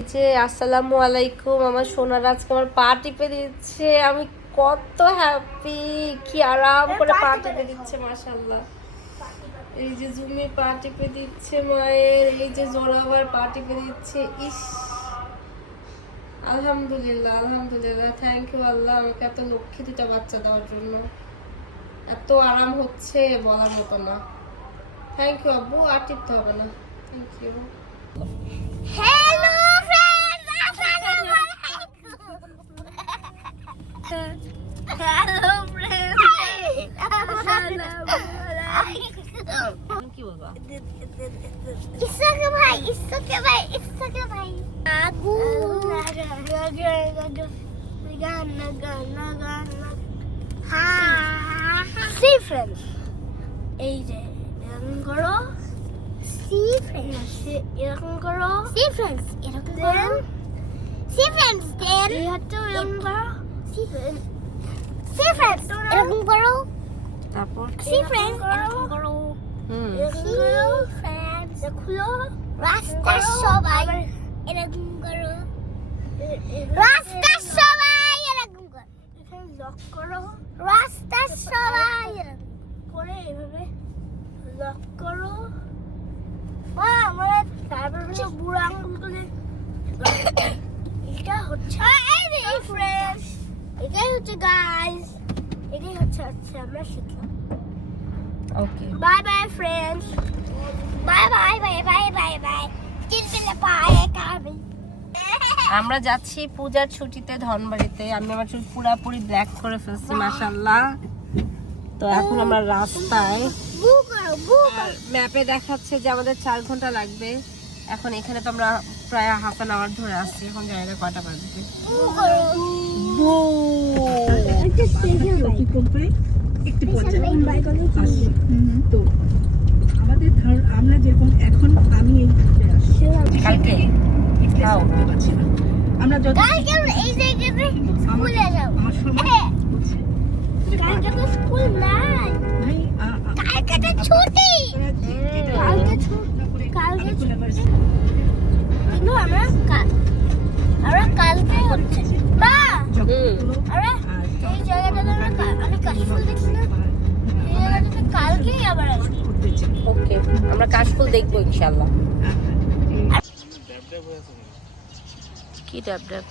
আসসালামু আলাইকুম। আমার সোনার আজকে আমার পা টিপে দিচ্ছে, আমি কত হ্যাপি। কি আরাম করে পা টিপে দিচ্ছে, মাশাআল্লাহ। এই যে জুমি পা টিপে দিচ্ছে মায়ের, এই যে জোরাবার পা টিপে দিচ্ছে। ইস, আলহামদুলিল্লাহ আলহামদুলিল্লাহ, থ্যাংক ইউ আল্লাহ আমাকে এত লক্ষ্মী দুটা বাচ্চা দেওয়ার জন্য। এত আরাম হচ্ছে বলার মতো না। থ্যাংক ইউ আব্বু, আর টিপতে হবে না। Thank you. হ্যালো ফ্রেন্ডস, আসসালামু আলাইকুম। হ্যালো ফ্রেন্ডস, আসসালামু আলাইকুম। কি বলবা? ইসকে ভাই, ইসকে ভাই, ইসকে ভাই। আগু লাগা লাগা লাগা গানা গানা গানা। হ্যাঁ, সি ফ্রেন্ডস, এই যে এরকম করো। সি ফ্রেন্ডস, এরকম করো। সি ফ্রেন্ডস, এরকম করো। সি ফ্রেন্ডস, দেন এই হাতটা এরকম করো। সি ফ্রেন্ডস, সি ফ্রেন্ডস, এরকম করো। তারপর সি ফ্রেন্ডস, এরকম করো। এরকম করো ফ্রেন্ডস, খুলো। রাস্তা সবাই এরকম করো। রাস্তা সবাই এরকম করো। এখানে লক করো। রাস্তা সবাই এরকম করে এভাবে লক করো। আমার তারপর বুড়ো আঙুল করে এটা হচ্ছে এই ফ্রেন্ডস, এটাই হচ্ছে গাইস, এটাই হচ্ছে আচ্ছা আমরা শিখলাম। Okay, bye bye friends, bye bye bye bye bye bye. চিনতে পায়ে কাবি। আমরা যাচ্ছি পূজার ছুটিতে ধনবাড়িতে। আমি আমার চুল পুরাপুরি ব্ল্যাক করে ফেলছি মাশাআল্লাহ। তো এখন আমরা রাস্তায়, বু করো, বু আর ম্যাপে দেখাচ্ছে যে আমাদের 4 ঘন্টা লাগবে। এখন এখানে তো আমরা প্রায় হাফ অ্যান আওয়ার ধরে আসছি। এখন জানি না কয়টা বাজবে। বু করো। একটু তো আমাদের আমরা যেরকম এখন আমি এই আসছি কালকে খাও। পাচ্ছি না আমরা যত কালকে এই জায়গাতে স্কুলে যাও। আমার সময় হচ্ছে কালকে তো স্কুল নাই, ভাই কালকে তো ছুটি। কালকে ছুটি, কালকে ছুটি। কিন্তু আমরা কালকে হচ্ছে মা, আমরা এই জায়গাটাতে আমি কাশফুল দেখছি না, এই জায়গাটাতে কালকেই আবার আসবো। ওকে, আমরা কাশফুল দেখবো ইনশাআল্লাহ। কি ডাব ডাব?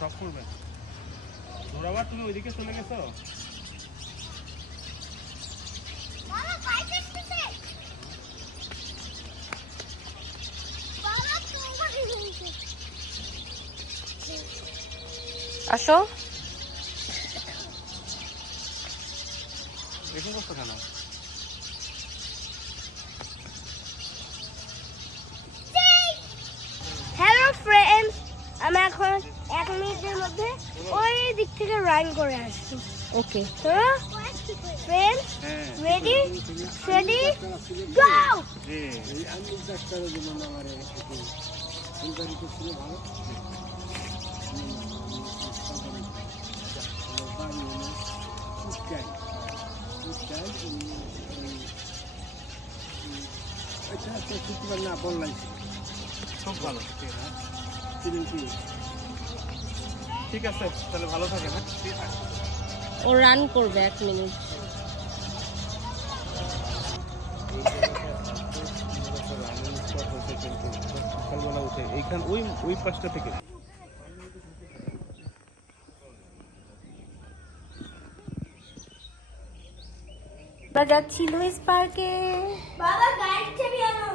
সব করবেন ধরাবার। তুমি ওইদিকে চলে গেছো। বাবা বাইক আসছে, বাবা তোমার হইছে। আসো। এরকম করছো কেন? হ্যালো ফ্রেন্ডস, আমি এখন 1 মিনিটের মধ্যে ওই দিক থেকে রান করে আসছি। ওকে, ফ্রেন্ডস, হ্যাঁ রেডি স্টেডি গো। না বললাই খুব ভালো। ঠিক আছে তাহলে ভালো থাকে। হ্যাঁ ঠিক আছে। ও রান করবে 1 মিনিট। সকালবেলা উঠে এইখান ওই পাশটা থেকে আমরা যাচ্ছি লুইস পার্কে। বাবা গাড়ি চাবি আনো।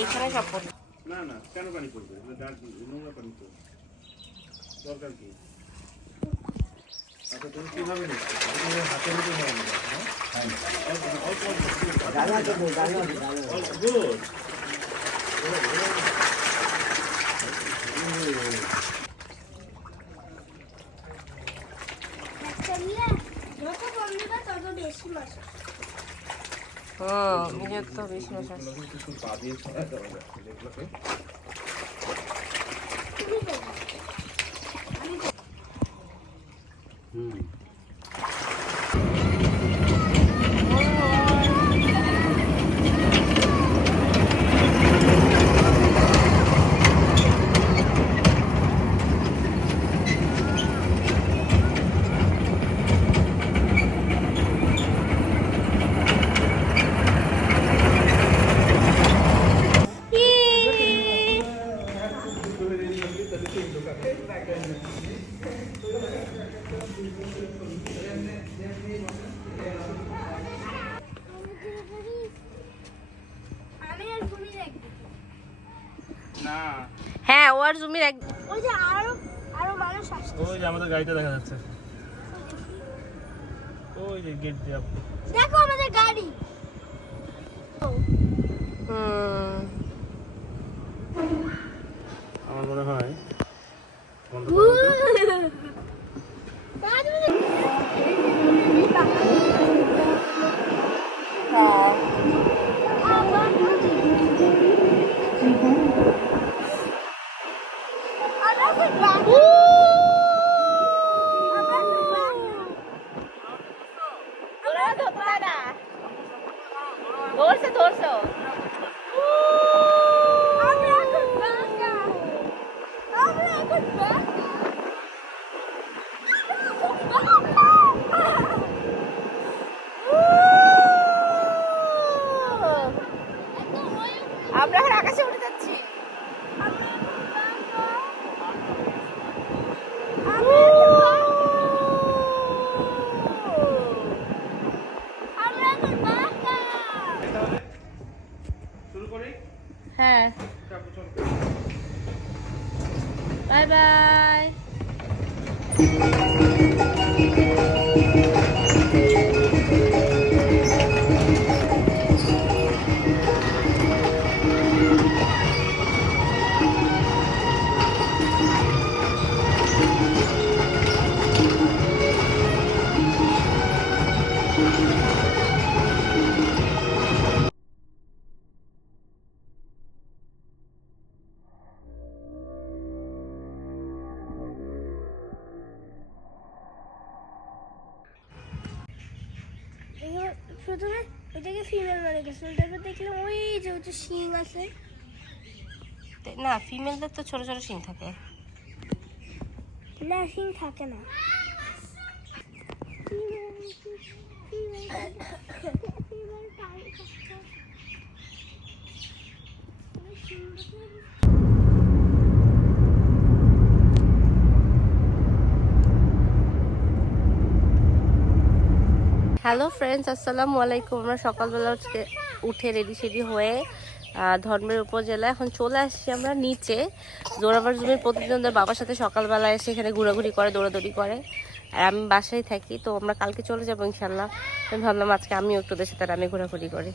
এইখানে সব পড়ে। না না কেন পানি পড়বে নোংরা পানি তো দরকার কি আচ্ছা তুমি কিভাবে নিচ্ছ হাতে নিতে হয় না গুড যত কম দিবা তত বেশি মশা। নিজের তো বেশি মশা। কিছু পা দিয়ে ছড়া দেওয়া যাচ্ছে যেগুলোকে আমি আর ঘুমি দেখবি। না হ্যাঁ ও আর জুমির এক ওই যে আরো মানুষ আসছে। ওই যে আমাদের গাড়িটা দেখা যাচ্ছে ওই যে গেট দিয়ে দেখো আমাদের গাড়ি। আমার মনে হয় ধরছে ধরছে আমরা এখন আকাশে উঠে যাচ্ছি। শুরু করি হ্যাঁ বাই বাই। প্রথমে ওইটাকে ফিমেল মনে গেছিল, তারপর দেখলাম ওই যে ওটা শিং আছে। না ফিমেলদের তো ছোট ছোট শিং থাকে। না শিং থাকে না। হ্যালো ফ্রেন্ডস, আসসালামু আলাইকুম। আমরা সকালবেলা উঠে রেডি সেডি হয়ে ধর্মের উপজেলা এখন চলে আসছি আমরা নিচে। জোরাবার জমির প্রতিদিন ওদের বাবার সাথে সকালবেলা এসে এখানে ঘোরাঘুরি করে, দৌড়াদৌড়ি করে। আর আমি বাসায় থাকি, তো আমরা কালকে চলে যাবো ইনশাল্লাহ। আমি ভাবলাম আজকে আমিও একটু ওদের সাথে আমি ঘোরাঘুরি করি।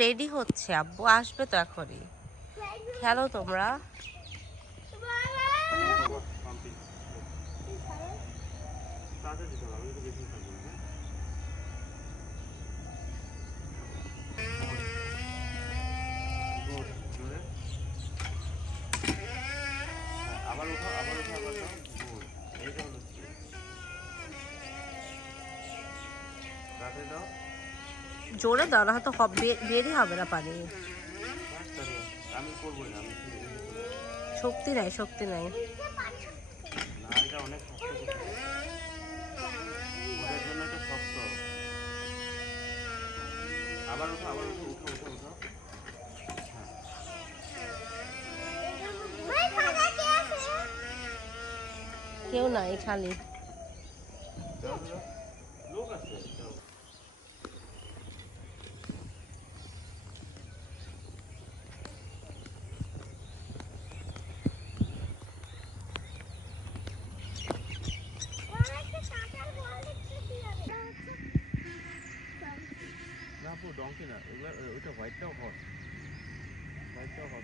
রেডি হচ্ছে, আব্বু আসবে তো এখনই। খেলো তোমরা। জোরে দাও, না হয়তো বেরই হবে না পানি। শক্তি নাই, শক্তি নাই। কেউ নাই, খালি। লোক আছে না আপু ডঙ্কি না এগুলা ওইটা হোয়াইটটাও হট বাবা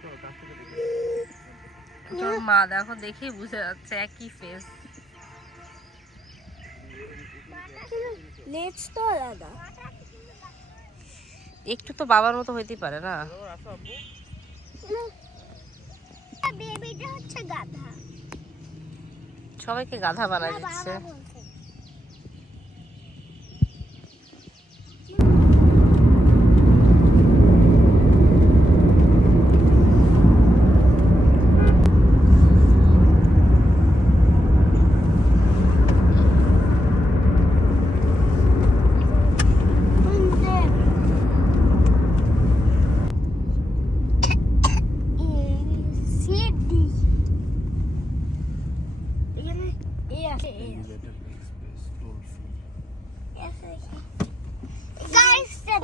চলো কাছ থেকে দেখে তোর মা দেখো দেখেই বুঝে যাচ্ছে একই ফেস। লেজ তো আলাদা। একটু তো বাবার মতো হইতেই পারে না? আসো আপু বেবিটা হচ্ছে গাধা। সবাইকে গাধা বানায় দিচ্ছে। বাবা বলছে।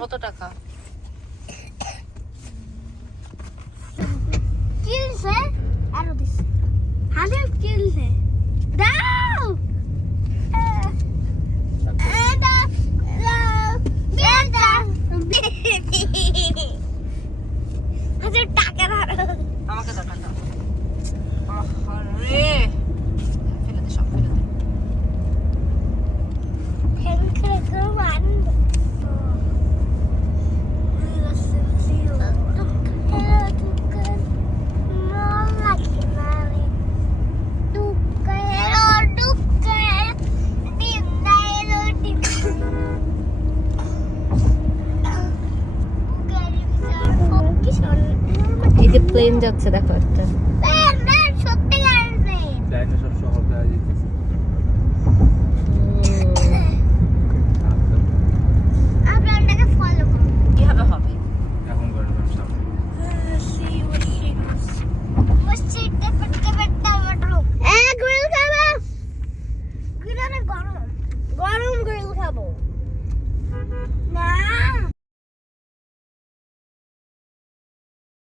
কত টাকা? কিলছে আরো দিছে 100 কিলছে দাও টাকা আমাকে দাও টাকা। আরে ফেলে দে, সব ফেলে দে। এই যে প্লেন যাচ্ছে দেখো একটা। সত্যি ডাইনোসর সহ